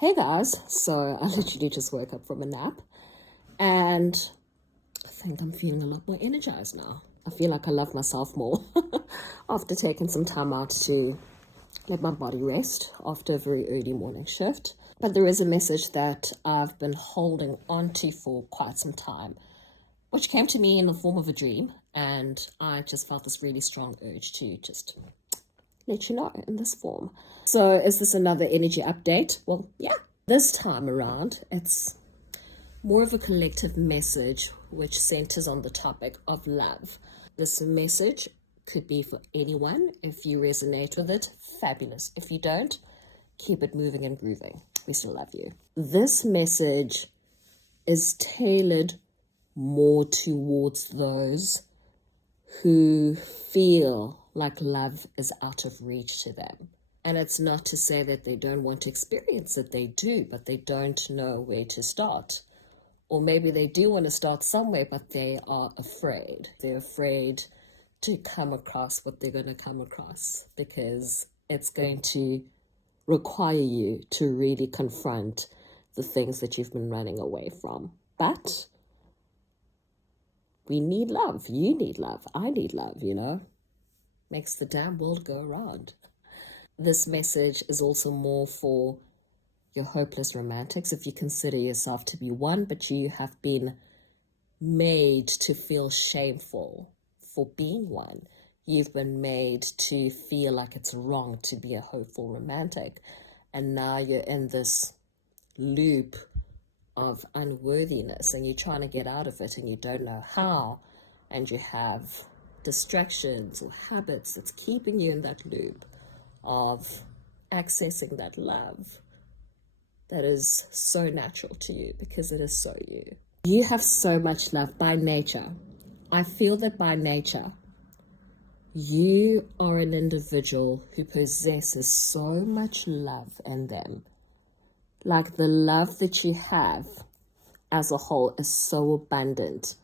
Hey guys, so I literally just woke up from a nap and I think I'm feeling a lot more energized now. I feel like I love myself more after taking some time out to let my body rest after a very early morning shift. But there is a message that I've been holding on to for quite some time, which came to me in the form of a dream, and I just felt this really strong urge to just let you know in this form. So is this another energy update? Well, yeah. This time around, it's more of a collective message which centers on the topic of love. This message could be for anyone. If you resonate with it, fabulous. If you don't, keep it moving and grooving. We still love you. This message is tailored more towards those who feel like love is out of reach to them. And it's not to say that they don't want to experience it, they do, but they don't know where to start. Or maybe they do want to start somewhere, but they are afraid. They're afraid to come across what they're going to come across because it's going to require you to really confront the things that you've been running away from. But we need love. You need love. I need love, Makes the damn world go around. This message is also more for your hopeless romantics. If you consider yourself to be one, but you have been made to feel shameful for being one. You've been made to feel like it's wrong to be a hopeful romantic. And now you're in this loop of unworthiness and you're trying to get out of it and you don't know how. And you have distractions or habits that's keeping you in that loop of accessing that love that is so natural to you because it is so you. You have so much love by nature. I feel that by nature, you are an individual who possesses so much love in them. Like the love that you have as a whole is so abundant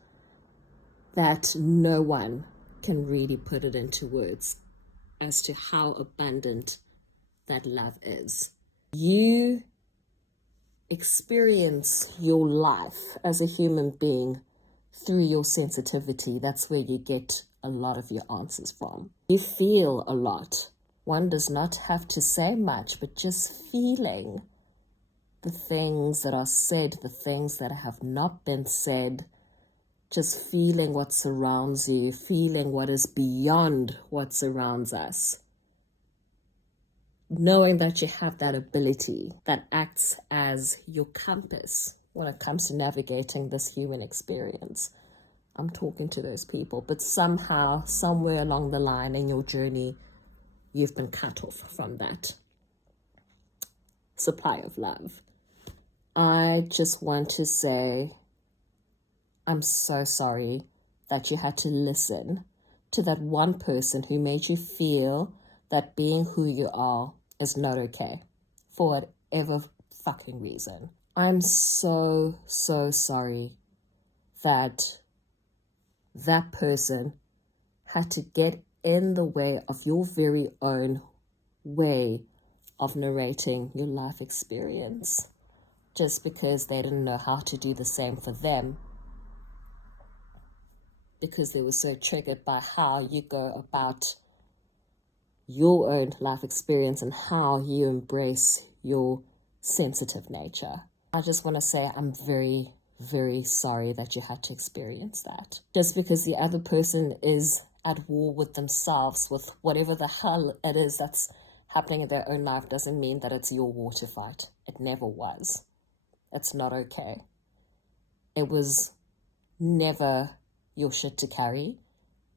that no one can really put it into words as to how abundant that love is. You experience your life as a human being through your sensitivity. That's where you get a lot of your answers from. You feel a lot. One does not have to say much, but just feeling the things that are said, the things that have not been said, just feeling what surrounds you, feeling what is beyond what surrounds us. Knowing that you have that ability that acts as your compass when it comes to navigating this human experience. I'm talking to those people, but somehow, somewhere along the line in your journey, you've been cut off from that supply of love. I just want to say, I'm so sorry that you had to listen to that one person who made you feel that being who you are is not okay for whatever fucking reason. I'm so sorry that that person had to get in the way of your very own way of narrating your life experience just because they didn't know how to do the same for them, because they were so triggered by how you go about your own life experience and how you embrace your sensitive nature. I just want to say I'm very, very sorry that you had to experience that. Just because the other person is at war with themselves, with whatever the hell it is that's happening in their own life, doesn't mean that it's your war to fight. It never was. It's not okay. It was never your shit to carry.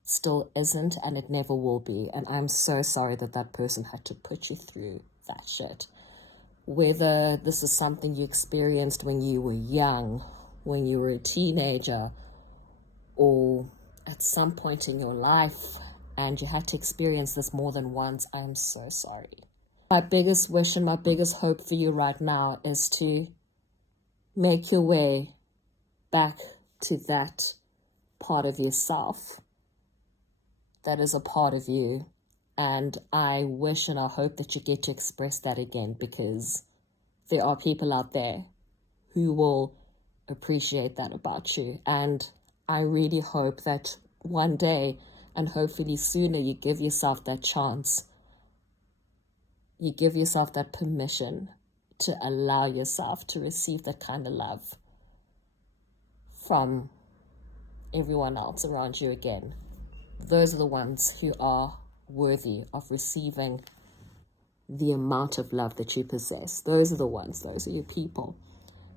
Still isn't, and it never will be. And I'm so sorry that that person had to put you through that shit. Whether this is something you experienced when you were young, when you were a teenager, or at some point in your life, and you had to experience this more than once, I'm so sorry. My biggest wish and my biggest hope for you right now is to make your way back to that part of yourself that is a part of you. And I wish and I hope that you get to express that again, because there are people out there who will appreciate that about you. And I really hope that one day, and hopefully sooner, you give yourself that chance. You give yourself that permission to allow yourself to receive that kind of love from everyone else around you again. Those are the ones who are worthy of receiving the amount of love that you possess. Those are the ones, those are your people.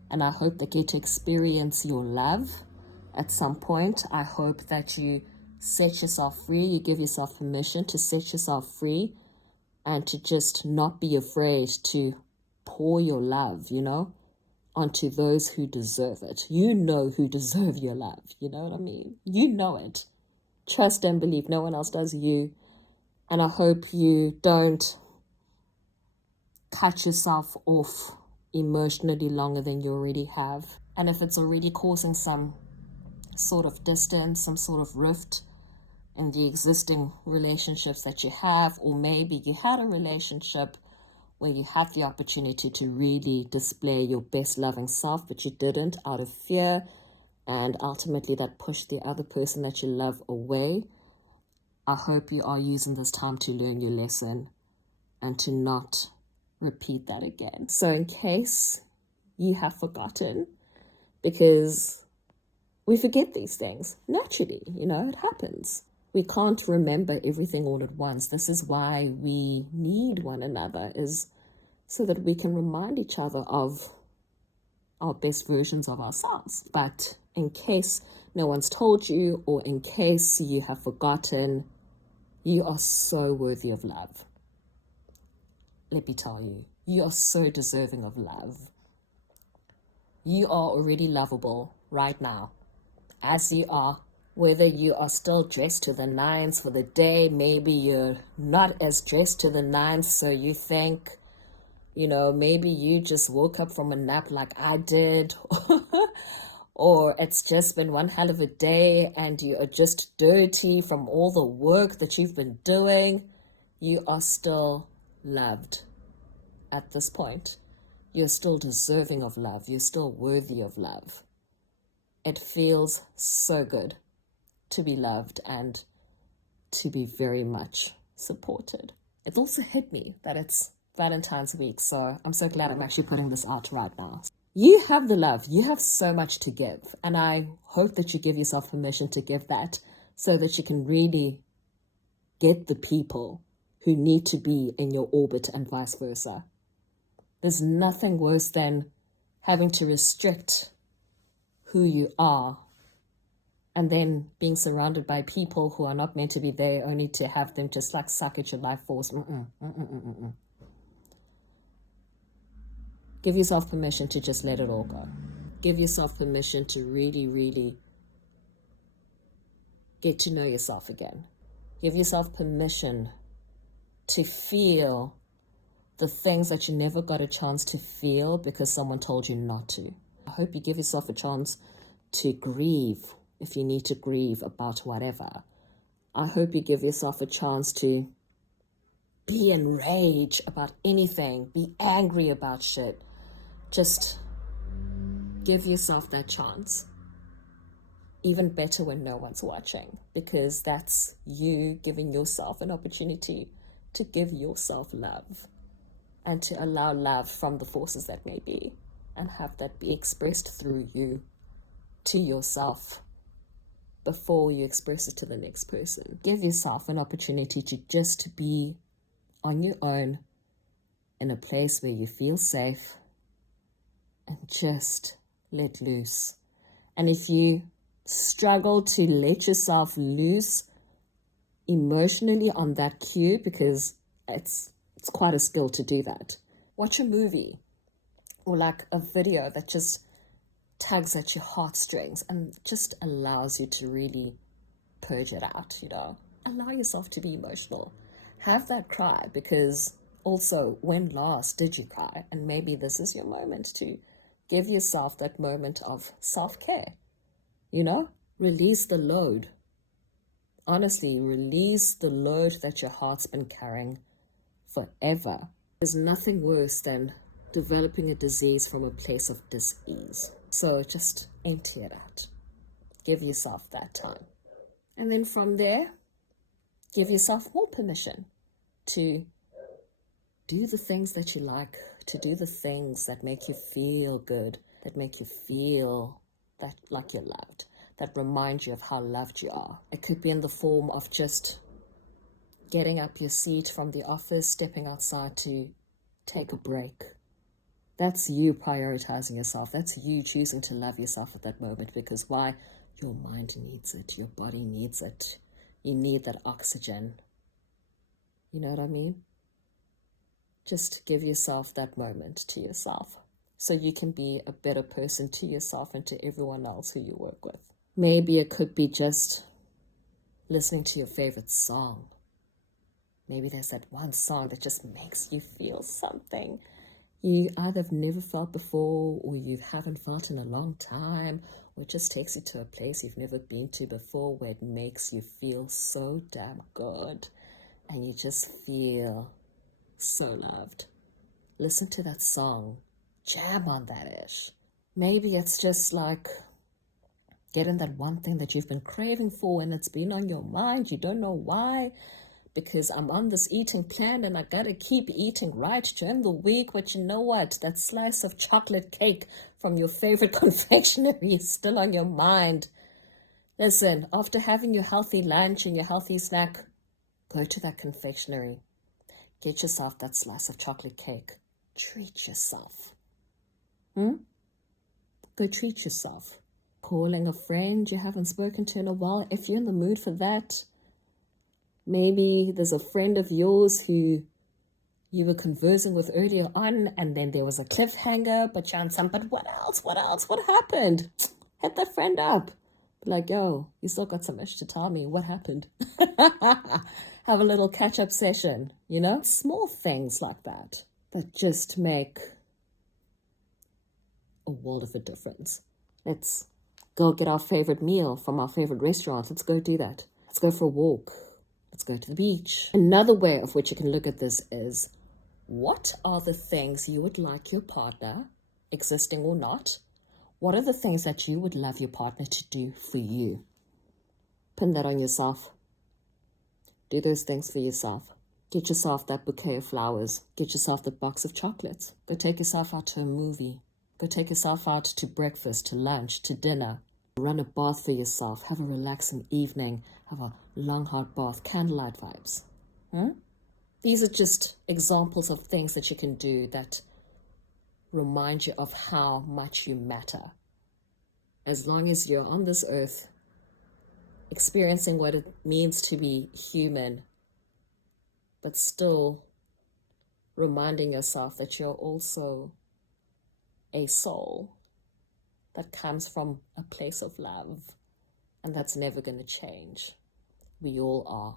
And I hope that you get to experience your love at some point. I hope that you set yourself free, you give yourself permission to set yourself free and to just not be afraid to pour your love, onto those who deserve it. You know who deserve your love, you know what I mean? You know it. Trust and believe, no one else does, you. And I hope you don't cut yourself off emotionally longer than you already have. And if it's already causing some sort of distance, some sort of rift in the existing relationships that you have, or maybe you had a relationship where you had the opportunity to really display your best loving self, but you didn't out of fear, and ultimately that pushed the other person that you love away. I hope you are using this time to learn your lesson and to not repeat that again. So in case you have forgotten, because we forget these things naturally, it happens. We can't remember everything all at once. This is why we need one another, is so that we can remind each other of our best versions of ourselves. But in case no one's told you, or in case you have forgotten, you are so worthy of love. Let me tell you, you are so deserving of love. You are already lovable right now, as you are. Whether you are still dressed to the nines for the day, maybe you're not as dressed to the nines, so you think, maybe you just woke up from a nap like I did, or it's just been one hell of a day and you are just dirty from all the work that you've been doing. You are still loved at this point. You're still deserving of love. You're still worthy of love. It feels so good to be loved and to be very much supported. It also hit me that it's Valentine's week, so I'm so glad I'm actually putting this out right now. You have the love. You have so much to give, and I hope that you give yourself permission to give that so that you can really get the people who need to be in your orbit and vice versa. There's nothing worse than having to restrict who you are and then being surrounded by people who are not meant to be there, only to have them just like suck at your life force. Give yourself permission to just let it all go. Give yourself permission to really, really get to know yourself again. Give yourself permission to feel the things that you never got a chance to feel because someone told you not to. I hope you give yourself a chance to grieve if you need to grieve about whatever. I hope you give yourself a chance to be enraged about anything, be angry about shit. Just give yourself that chance. Even better when no one's watching, because that's you giving yourself an opportunity to give yourself love and to allow love from the forces that may be and have that be expressed through you to yourself before you express it to the next person. Give yourself an opportunity to just be on your own in a place where you feel safe and just let loose. And if you struggle to let yourself loose emotionally on that cue, because it's quite a skill to do that, watch a movie or like a video that just tugs at your heartstrings and just allows you to really purge it out, Allow yourself to be emotional. Have that cry, because also, when last did you cry? And maybe this is your moment to give yourself that moment of self-care, Release the load. Honestly, release the load that your heart's been carrying forever. There's nothing worse than developing a disease from a place of dis-ease. So just empty it out. Give yourself that time. And then from there, give yourself more permission to do the things that you like, to do the things that make you feel good, that make you feel that like you're loved, that remind you of how loved you are. It could be in the form of just getting up your seat from the office, stepping outside to take a break. That's you prioritizing yourself. That's you choosing to love yourself at that moment. Because why? Your mind needs it. Your body needs it. You need that oxygen. You know what I mean? Just give yourself that moment to yourself so you can be a better person to yourself and to everyone else who you work with. Maybe it could be just listening to your favorite song. Maybe there's that one song that just makes you feel something you either have never felt before, or you haven't felt in a long time, or it just takes you to a place you've never been to before where it makes you feel so damn good and you just feel so loved. Listen to that song. Jam on that ish. Maybe it's just like getting that one thing that you've been craving for and it's been on your mind. You don't know why. Because I'm on this eating plan and I gotta keep eating right during the week. But you know what? That slice of chocolate cake from your favorite confectionery is still on your mind. Listen, after having your healthy lunch and your healthy snack, go to that confectionery. Get yourself that slice of chocolate cake. Treat yourself. Go treat yourself. Calling a friend you haven't spoken to in a while, if you're in the mood for that. Maybe there's a friend of yours who you were conversing with earlier on, and then there was a cliffhanger, but you're on some, but what else? What happened? Hit that friend up. Be like, yo, you still got some ish to tell me. What happened? Have a little catch-up session, you know? Small things like that just make a world of a difference. Let's go get our favorite meal from our favorite restaurant. Let's go do that. Let's go for a walk. Let's go to the beach. Another way of which you can look at this is, what are the things you would like your partner, existing or not, what are the things that you would love your partner to do for you? Pin that on yourself. Do those things for yourself. Get yourself that bouquet of flowers. Get yourself that box of chocolates. Go take yourself out to a movie. Go take yourself out to breakfast, to lunch, to dinner. Run a bath for yourself. Have a relaxing evening. Have a long hot bath. Candlelight vibes. These are just examples of things that you can do that remind you of how much you matter. As long as you're on this earth, experiencing what it means to be human, but still reminding yourself that you're also a soul that comes from a place of love, and that's never going to change. We all are.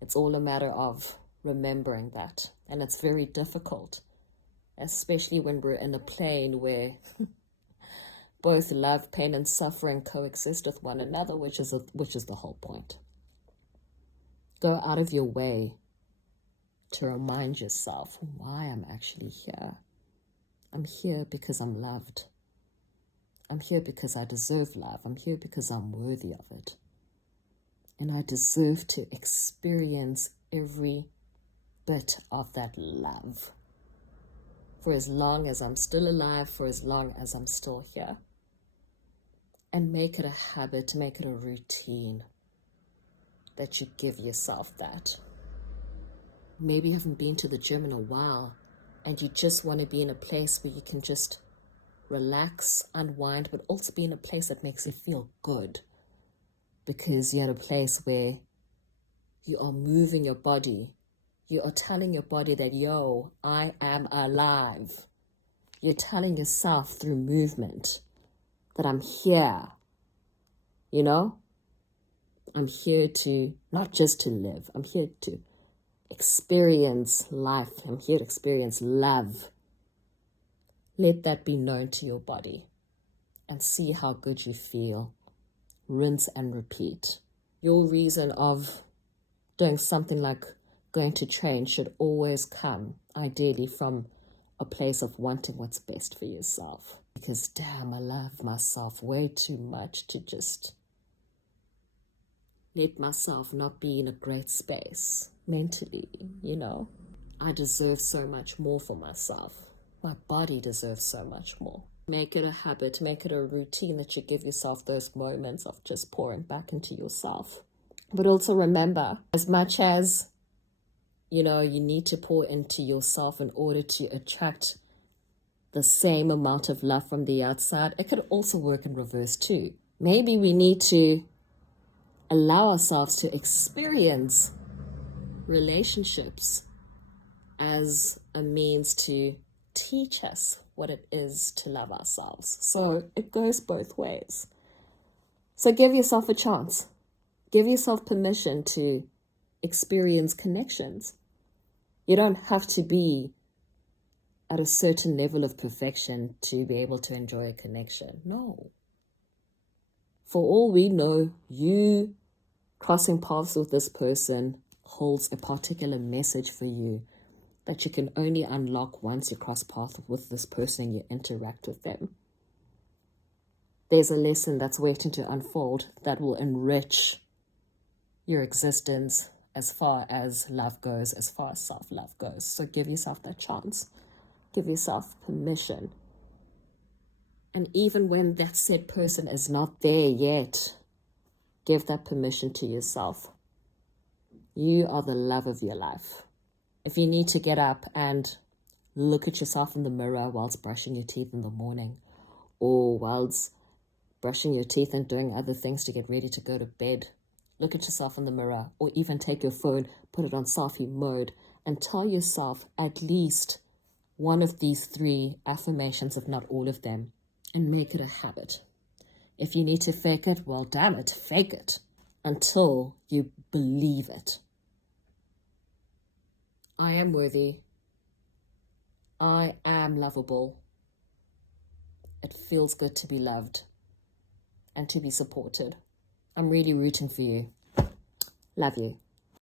It's all a matter of remembering that, and it's very difficult, especially when we're in a plane where both love, pain, and suffering coexist with one another, which is the whole point. Go out of your way to remind yourself why I'm actually here. I'm here because I'm loved. I'm here because I deserve love. I'm here because I'm worthy of it. And I deserve to experience every bit of that love. For as long as I'm still alive, for as long as I'm still here. And make it a habit, make it a routine that you give yourself that. Maybe you haven't been to the gym in a while and you just want to be in a place where you can just relax, unwind, but also be in a place that makes you feel good. Because you're at a place where you are moving your body. You are telling your body that, yo, I am alive. You're telling yourself through movement that I'm here. You know? I'm here to, not just to live. I'm here to experience life. I'm here to experience love. Let that be known to your body and see how good you feel. Rinse and repeat. Your reason of doing something like going to train should always come, ideally, from a place of wanting what's best for yourself. Because damn, I love myself way too much to just let myself not be in a great space mentally, you know. I deserve so much more for myself. My body deserves so much more. Make it a habit, make it a routine that you give yourself those moments of just pouring back into yourself. But also remember, as much as, you know, you need to pour into yourself in order to attract the same amount of love from the outside, it could also work in reverse too. Maybe we need to allow ourselves to experience relationships as a means to teach us what it is to love ourselves. So it goes both ways. So give yourself a chance. Give yourself permission to experience connections. You don't have to be at a certain level of perfection to be able to enjoy a connection. No. For all we know, you crossing paths with this person holds a particular message for you that you can only unlock once you cross paths with this person and you interact with them. There's a lesson that's waiting to unfold that will enrich your existence as far as love goes, as far as self-love goes. So give yourself that chance. Give yourself permission. And even when that said person is not there yet, give that permission to yourself. You are the love of your life. If you need to get up and look at yourself in the mirror whilst brushing your teeth in the morning, or whilst brushing your teeth and doing other things to get ready to go to bed, look at yourself in the mirror, or even take your phone, put it on selfie mode, and tell yourself at least one of these 3 affirmations, if not all of them, and make it a habit. If you need to fake it, well, damn it, fake it until you believe it. I am worthy. I am lovable. It feels good to be loved and to be supported. I'm really rooting for you. Love you.